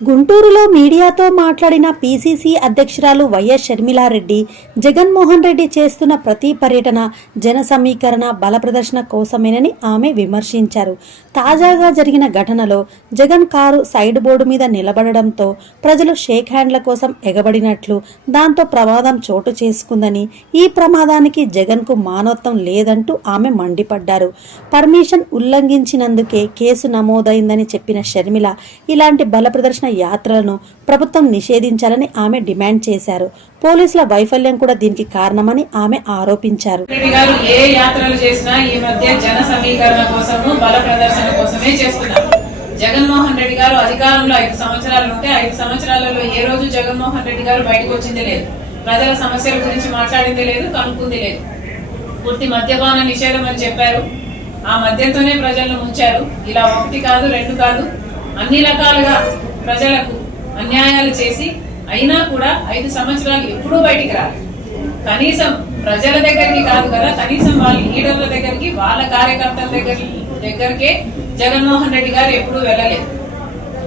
గుంటూరులో మీడియాతో మాట్లాడిన పీసీసీ అధ్యక్షురాలు వైఎస్ షర్మిలారెడ్డి జగన్మోహన్ రెడ్డి చేస్తున్న ప్రతి పర్యటన జన సమీకరణ బల ప్రదర్శన కోసమేనని ఆమె విమర్శించారు. తాజాగా జరిగిన ఘటనలో జగన్ కారు సైడ్ బోర్డు మీద నిలబడడంతో ప్రజలు షేక్ హ్యాండ్ల కోసం ఎగబడినట్లు దాంతో ప్రమాదం చోటు చేసుకుందని ఈ ప్రమాదానికి జగన్కు మానవత్వం లేదంటూ ఆమె మండిపడ్డారు. పర్మిషన్ ఉల్లంఘించినందుకే కేసు నమోదైందని చెప్పిన షర్మిల ఇలాంటి బల ప్రదర్శన చేసిన యాత్రలను ప్రభుత్వం నిషేధించాలని ఆమె డిమాండ్ చేశారు. పోలీసుల వైఫల్యం కూడా దీనికి కారణమని ఆమె ఆరోపించారు. ఏ యాత్రలు చేసినా ఈ మధ్య జన సమీకరణ కోసము బల ప్రదర్శన కోసమే చేస్తున్నారు. జగన్మోహన్ రెడ్డి గారు అధికారంలో ఐదు సంవత్సరాలు ఉంటే ఐదు సంవత్సరాలలో ఏ రోజు జగన్మోహన్ రెడ్డి గారు బయటకు వచ్చింది లేదు. ప్రజల సమస్యల గురించి మాట్లాడింది లేదు కనుక్కుంది లేదు. పూర్తి మద్యపాన నిషేధం అని చెప్పారు. ఆ మద్యంతోనే ప్రజలను ముంచారు. ఇలా ఒకటి కాదు రెండు కాదు అన్ని రకాలుగా ప్రజలకు అన్యాయాలు చేసి అయినా కూడా ఐదు సంవత్సరాలు ఎప్పుడూ బయటికి రాలి కనీసం ప్రజల దగ్గరికి కాదు కదా కనీసం వాళ్ళ లీడర్ల దగ్గరికి వాళ్ళ కార్యకర్తల దగ్గర దగ్గరికే జగన్మోహన్ రెడ్డి గారు ఎప్పుడూ వెళ్ళలేదు.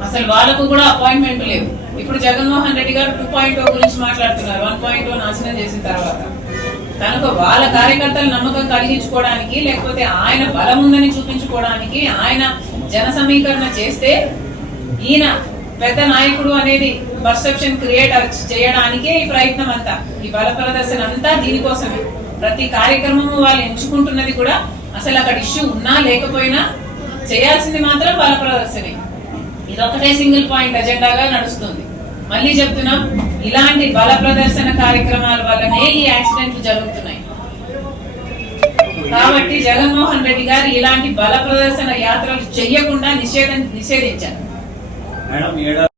అసలు వాళ్ళకు కూడా అపాయింట్మెంట్ లేవు. ఇప్పుడు జగన్మోహన్ రెడ్డి గారు టూ పాయింట్ గురించి మాట్లాడుతున్నారు వన్ పాయింట్ నాశనం చేసిన తర్వాత. కనుక వాళ్ళ కార్యకర్తల నమ్మకం కలిగించుకోవడానికి లేకపోతే ఆయన బలం ఉందని చూపించుకోవడానికి ఆయన జన సమీకరణ చేస్తే ఈయన పెద్ద నాయకుడు అనేది పర్సెప్షన్ క్రియేట్ చేయడానికే ఈ ప్రయత్నం అంతా. ఈ బల ప్రదర్శన అంతా దీనికోసమే. ప్రతి కార్యక్రమము వాళ్ళు ఎంచుకుంటున్నది కూడా అసలు అక్కడ ఇష్యూ ఉన్నా లేకపోయినా చేయాల్సింది మాత్రం బల ప్రదర్శనే. ఇదొకటే సింగిల్ పాయింట్ అజెండాగా నడుస్తుంది. మళ్ళీ చెప్తున్నాం ఇలాంటి బల ప్రదర్శన కార్యక్రమాల వల్లనే ఈ యాక్సిడెంట్లు జరుగుతున్నాయి. కాబట్టి జగన్మోహన్ రెడ్డి గారు ఇలాంటి బల ప్రదర్శన యాత్రలు చెయ్యకుండా నిషేధం నిషేధించారు. మేడం ఏడాది